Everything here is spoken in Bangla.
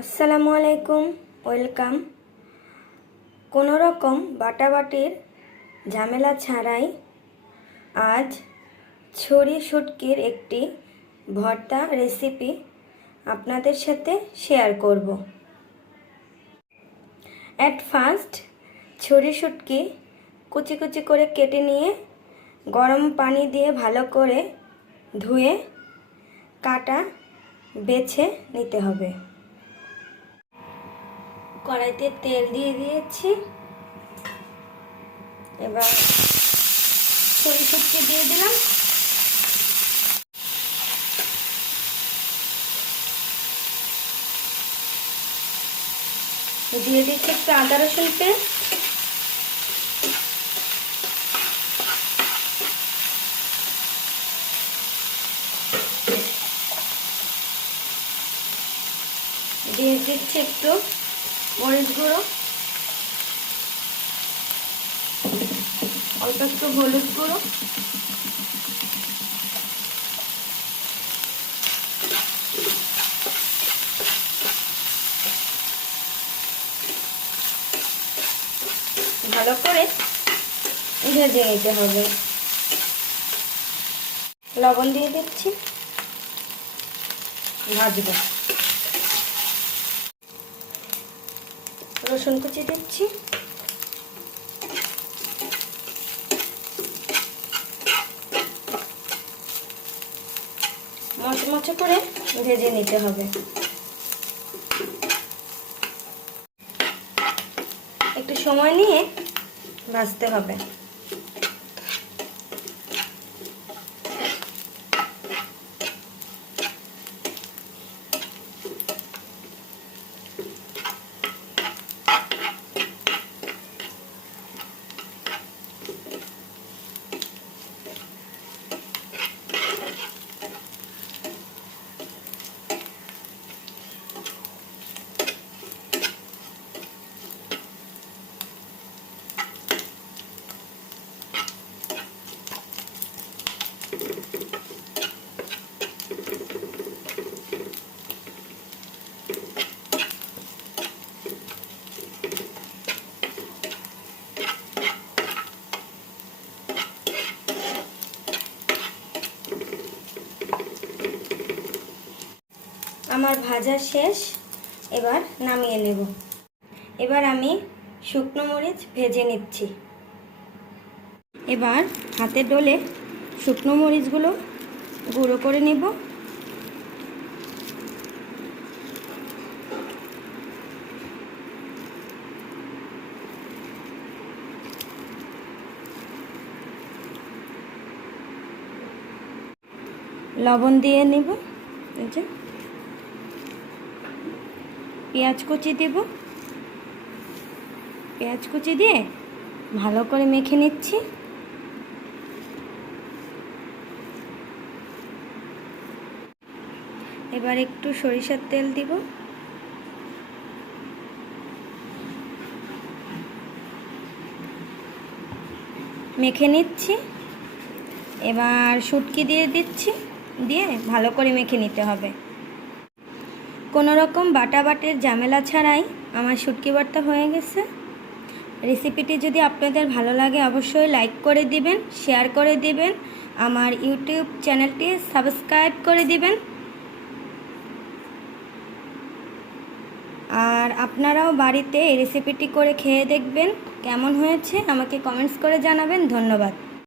আসসালামু আলাইকুম, ওয়েলকাম। কোনো রকম বাটাবাটির ঝামেলা ছাড়াই আজ ছুরি শুটকির একটি ভর্তা রেসিপি আপনাদের সাথে শেয়ার করব। অ্যাট ফার্স্ট ছুরি শুটকি কুচি কুচি করে কেটে নিয়ে গরম পানি দিয়ে ভালো করে ধুয়ে কাটা বেছে নিতে হবে। কড়াইতে তেল দিয়ে দিয়েছি। এবার ছুরি শুটকি দিয়ে দিলাম। দিয়ে দিচ্ছি একটু আদা রসুন পেস্ট, দিয়ে দিচ্ছি একটু মরিচ গুঁড়ো, অল্প একটু হলুদ গুঁড়ো, ভালো করে ভেজে নিতে হবে। লবণ দিয়ে দিচ্ছি, ভাজবো। রসুন কুচি দিচ্ছি, মচমচে করে ভেজে নিতে হবে। একটু সময় নিয়ে ভাজতে হবে। আমার ভাজা শেষ, এবার নামিয়ে নেব। এবার আমি শুকনো মরিচ ভেজে নিচ্ছি। এবার হাতে ডলে শুকনো মরিচগুলো গুঁড়ো করে নেব। লবণ দিয়ে নেব। এই যে পেঁয়াজ কুচি দেব। পেঁয়াজ কুচি দিয়ে ভালো করে মেখে নিচ্ছি। এবার একটু সরিষার তেল দিব। মেখে নিচ্ছি। এবার শুটকি দিয়ে দিচ্ছি, দিয়ে ভালো করে মেখে নিতে হবে। কোনো রকম বাটাবাটির ঝামেলা ছাড়াই আমার শুটকি ভর্তা হয়ে গেছে। রেসিপিটি যদি আপনাদের ভালো লাগে অবশ্যই লাইক করে দিবেন, শেয়ার করে দিবেন, আমার ইউটিউব চ্যানেলটি সাবস্ক্রাইব করে দিবেন। আর আপনারাও বাড়িতে এই রেসিপিটি করে খেয়ে দেখবেন, কেমন হয়েছে আমাকে কমেন্টস করে জানাবেন। ধন্যবাদ।